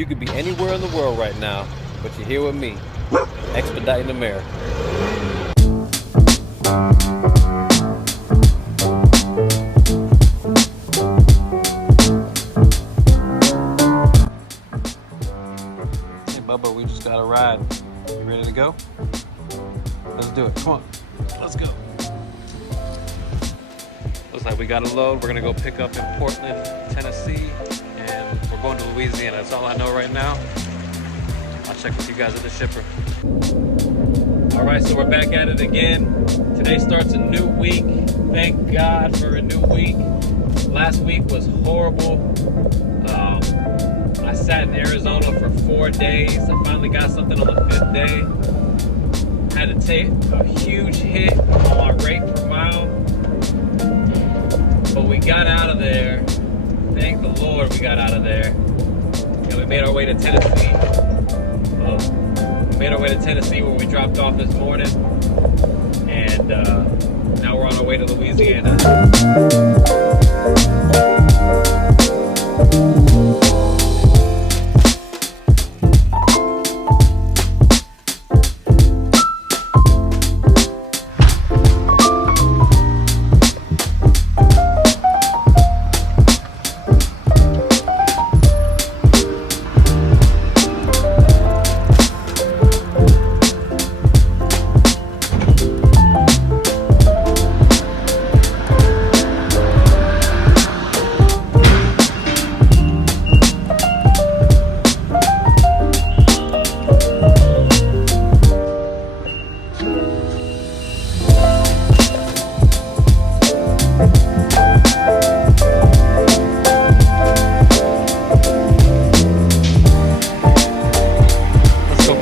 You could be anywhere in the world right now, but you're here with me, Expediting America. Hey Bubba, we just got a ride. You ready to go? Let's do it. Come on. Let's go. Looks like we got a load. We're gonna go pick up in Portland, Tennessee, and we're going to Louisiana. That's all I know right now. I'll check with you guys at the shipper. All right, so we're back at it again. Today starts a new week. Thank God for a new week. Last week was horrible. I sat in Arizona for 4 days. I finally got something on the 5th day. Had to take a huge hit on my rate per mile. But we got out of there. Thank the Lord we got out of there. And we made our way to Tennessee. We made our way to Tennessee where we dropped off this morning. And now we're on our way to Louisiana.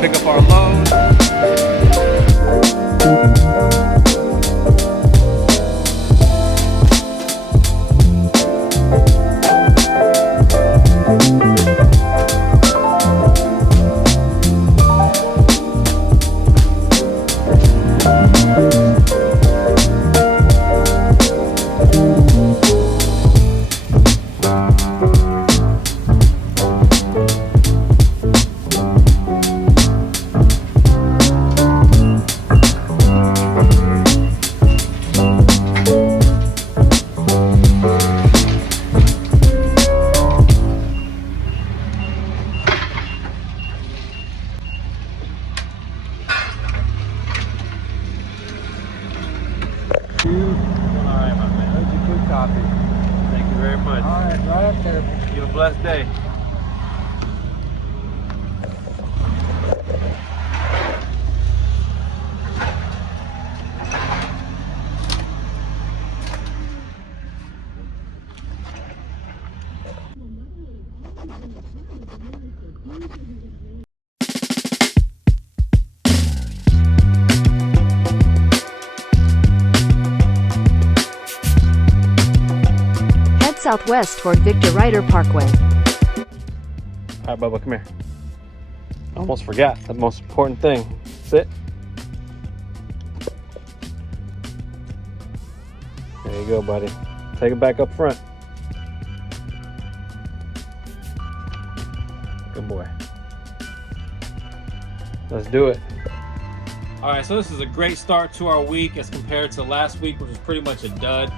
Pick up our load. Alright, my man. There's your good copy. Thank you very much. Alright, right up there. You have a blessed day. Southwest toward Victor Ryder Parkway. All right, Bubba, come here. I almost forgot the most important thing. Sit. There you go, buddy. Take it back up front. Good boy. Let's do it. All right, so this is a great start to our week as compared to last week, which was pretty much a dud.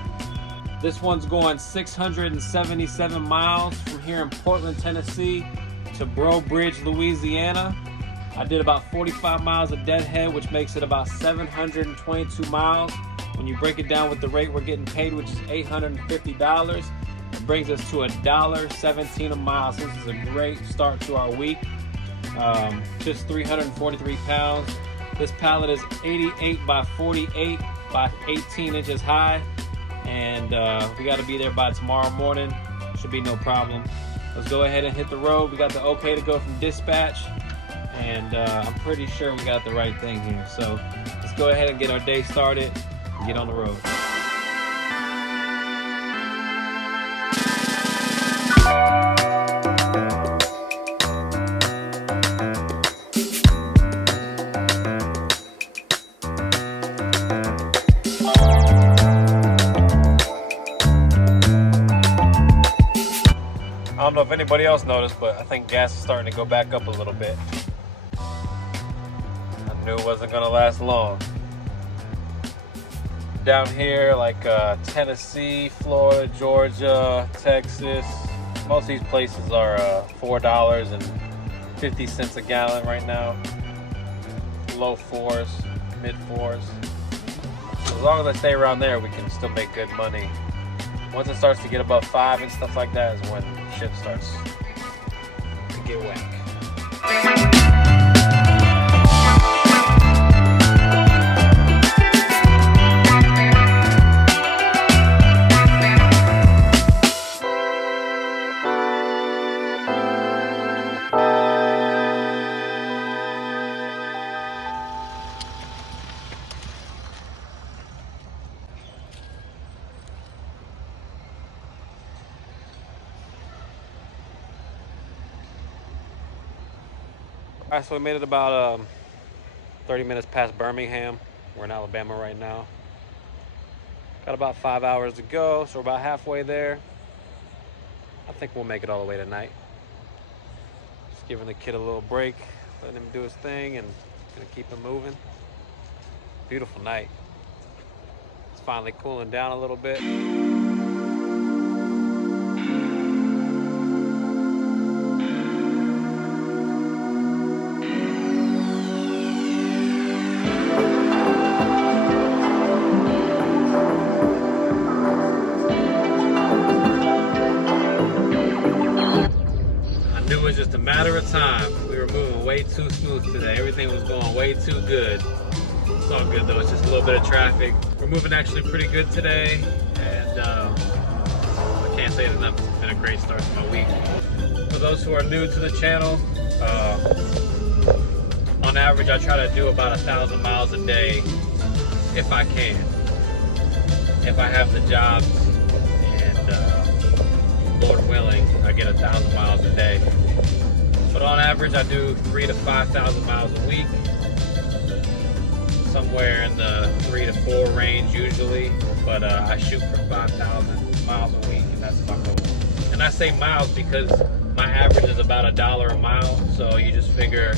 This one's going 677 miles from here in Portland, Tennessee to Breaux Bridge, Louisiana. I did about 45 miles of deadhead, which makes it about 722 miles. When you break it down with the rate we're getting paid, which is $850, it brings us to $1.17 a mile. So this is a great start to our week. Just 343 pounds. This pallet is 88 by 48 by 18 inches high. And we got to be there by tomorrow morning. Should be no problem. Let's go ahead and hit the road. We got the okay to go from dispatch, and I'm pretty sure we got the right thing here. So let's go ahead and get our day started and get on the road. if anybody else noticed, but I think gas is starting to go back up a little bit. I knew it wasn't gonna last long. Down here, like Tennessee, Florida, Georgia, Texas, most of these places are $4.50 a gallon right now. Low fours, mid fours. As long as I stay around there, we can still make good money. Once it starts to get above 5 and stuff like that is when shit starts to get whack. All right, so we made it about 30 minutes past Birmingham. We're in Alabama right now. Got about 5 hours to go, so we're about halfway there. I think we'll make it all the way tonight. Just giving the kid a little break, letting him do his thing, and gonna keep him moving. Beautiful night. It's finally cooling down a little bit. It was just a matter of time. We were moving way too smooth today. Everything was going way too good. It's all good though, it's just a little bit of traffic. We're moving actually pretty good today, and I can't say it enough. It's been a great start to my week. For those who are new to the channel, on average I try to do about 1,000 miles a day if I can. If I have the jobs, and Lord willing, I get 1,000 miles a day. But on average, I do 3,000 to 5,000 miles a week. Somewhere in the 3 to 4 range usually. But I shoot for 5,000 miles a week, and that's my goal. And I say miles because my average is about $1 a mile. So you just figure,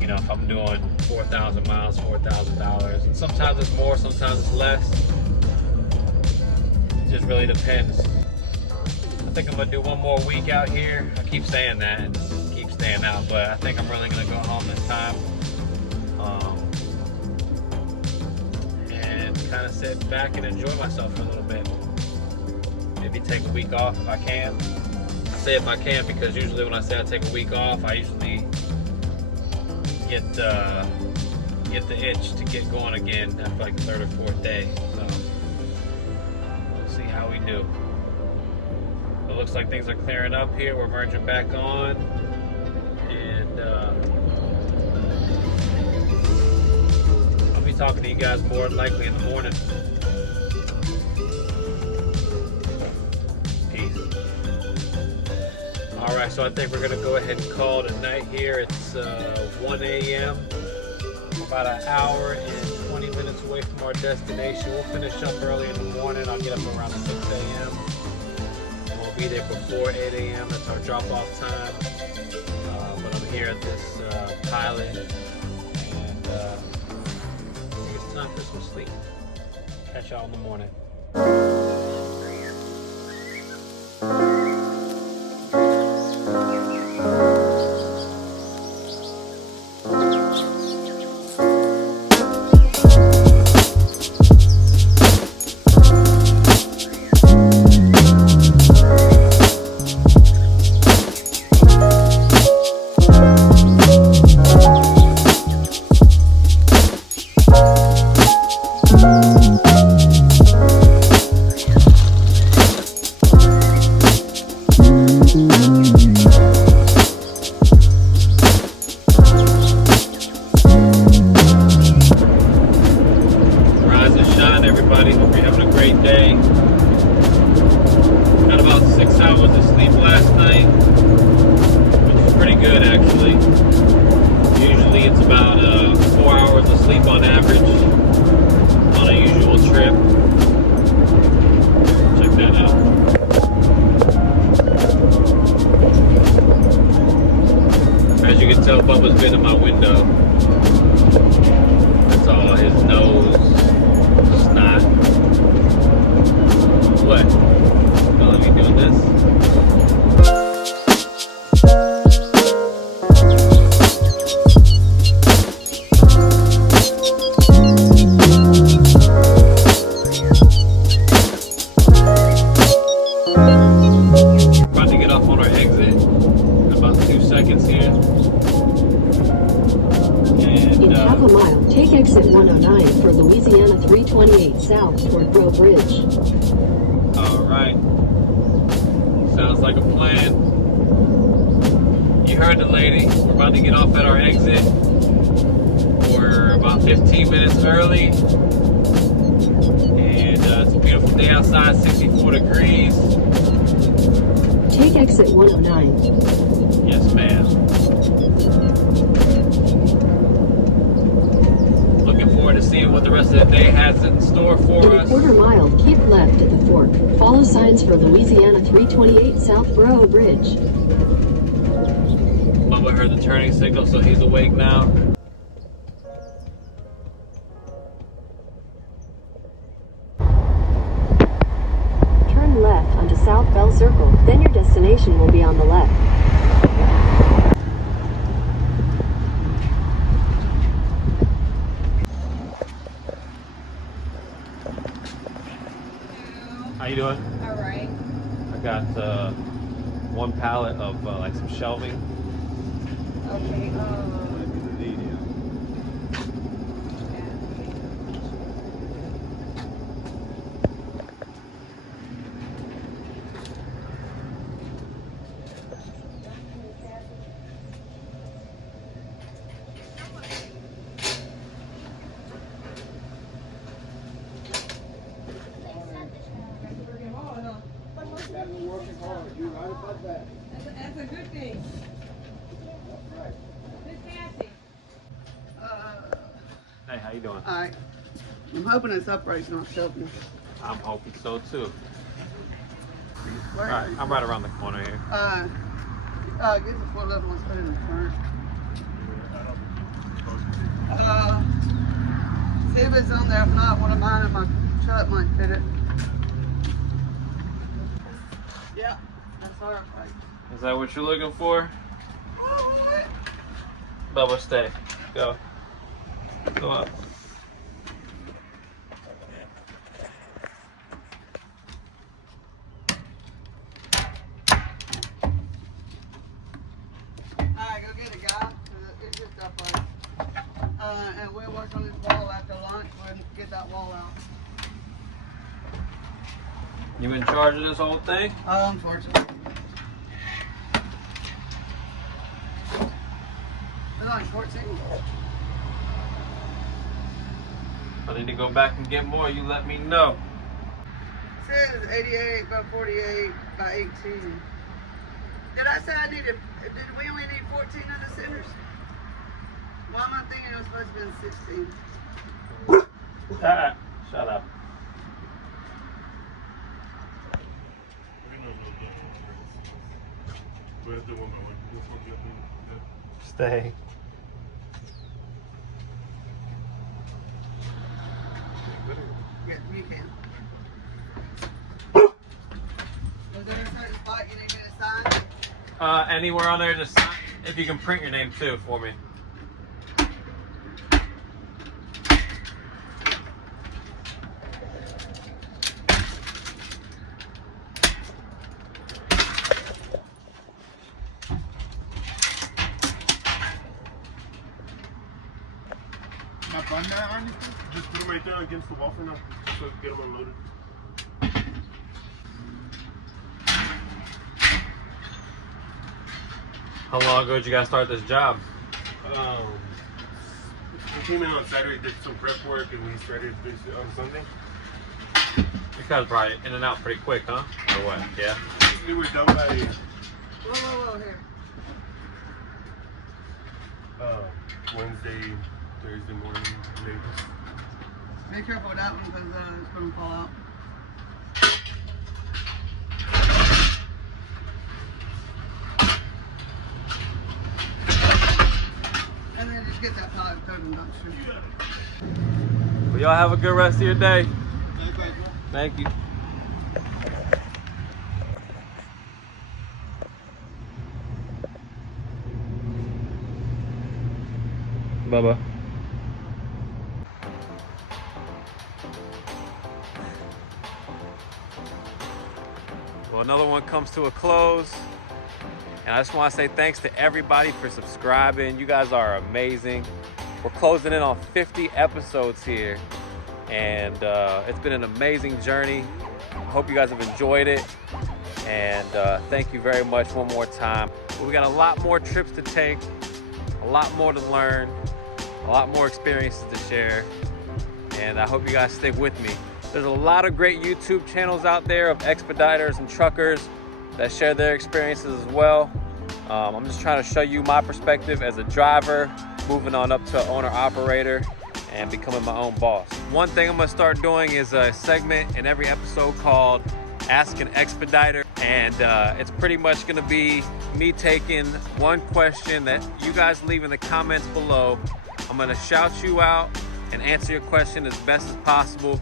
you know, if I'm doing 4,000 miles, $4,000. And sometimes it's more, sometimes it's less. It just really depends. I think I'm gonna do one more week out here. I keep saying that and keep staying out, but I think I'm really gonna go home this time. And kind of sit back and enjoy myself for a little bit. Maybe take a week off if I can. I say if I can because usually when I say I take a week off, I usually get the itch to get going again after like the 3rd or 4th day. So we'll see how we do. It looks like things are clearing up here. We're merging back on, and I'll be talking to you guys more than likely in the morning. Peace. All right, so I think we're gonna go ahead and call it a night here. It's 1 a.m. About an hour and 20 minutes away from our destination. We'll finish up early in the morning. I'll get up around 6 a.m. Be there before 8 a.m. That's our drop-off time. But I'm here at this pilot, and I think it's time for some sleep. Catch y'all in the morning. can tell Bubba's been in my window. That's all. His nose, snot. What? Gonna be doing this? About to get off on our exit in about 2 seconds here. And, in half a mile, take exit 109 for Louisiana 328 south toward Bro Bridge. Alright. Sounds like a plan. You heard the lady. We're about to get off at our exit. We're about 15 minutes early. And it's a beautiful day outside, 64 degrees. Take exit 109. Yes, ma'am. Looking forward to seeing what the rest of the day has in store for In us. a quarter mile, keep left at the fork. Follow signs for Louisiana 328 South Bro Bridge. Bubba heard the turning signal, so he's awake now. Turn left onto South Bell Circle, then your destination will be on the left. How you doing? All right. I got one pallet of like some shelving. Okay. That's a good thing. Miss Kathy. Hey, how you doing? All right. I'm hoping it's upright, not shelving. I'm hoping so too. Where? Alright, I'm right around the corner here. Get the foot level and put it in the front. See if it's on there. If not, one of mine in my truck might fit it. Yeah, that's all right. Is that what you're looking for? Bubba, stay. Go. Go up. Alright, go get it, guys. It's just upright. And we'll work on this wall after lunch. We'll get that wall out. You in charge of this whole thing? Unfortunately. It's only 14. If I need to go back and get more, you let me know. It says 88 by 48 by 18. Did I say I needed, did we only need 14 of the centers? Why am I thinking it was supposed to be 16? Shut up. Stay. Yeah, you can. Was there a certain spot you need me to sign? Anywhere on there, just sign. If you can print your name too for me. Not button that on you? Just put them right there against the wall for now, so get them unloaded. How long ago did you guys start this job? We came in on Saturday, did some prep work, and we started this on Sunday. You guys brought it in and out pretty quick, huh? Or what? Yeah. We were done by Whoa, here. Wednesday, Thursday morning, maybe. Be careful with that one because it's going to fall out. get that pot total dumpster. Well, y'all have a good rest of your day. Thank you. Bubba. Well, another one comes to a close. And I just want to say thanks to everybody for subscribing. You guys are amazing. We're closing in on 50 episodes here. And it's been an amazing journey. I hope you guys have enjoyed it. And thank you very much one more time. We got a lot more trips to take, a lot more to learn, a lot more experiences to share. And I hope you guys stick with me. There's a lot of great YouTube channels out there of expediters and truckers that share their experiences as well. I'm just trying to show you my perspective as a driver, moving on up to owner-operator and becoming my own boss. One thing I'm gonna start doing is a segment in every episode called Ask an Expediter. And it's pretty much gonna be me taking one question that you guys leave in the comments below. I'm gonna shout you out and answer your question as best as possible.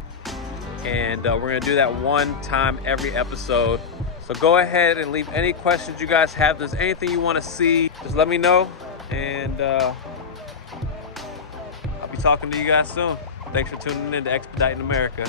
And we're gonna do that one time every episode. So go ahead and leave any questions you guys have. If there's anything you wanna see, just let me know. And I'll be talking to you guys soon. Thanks for tuning in to Expediting America.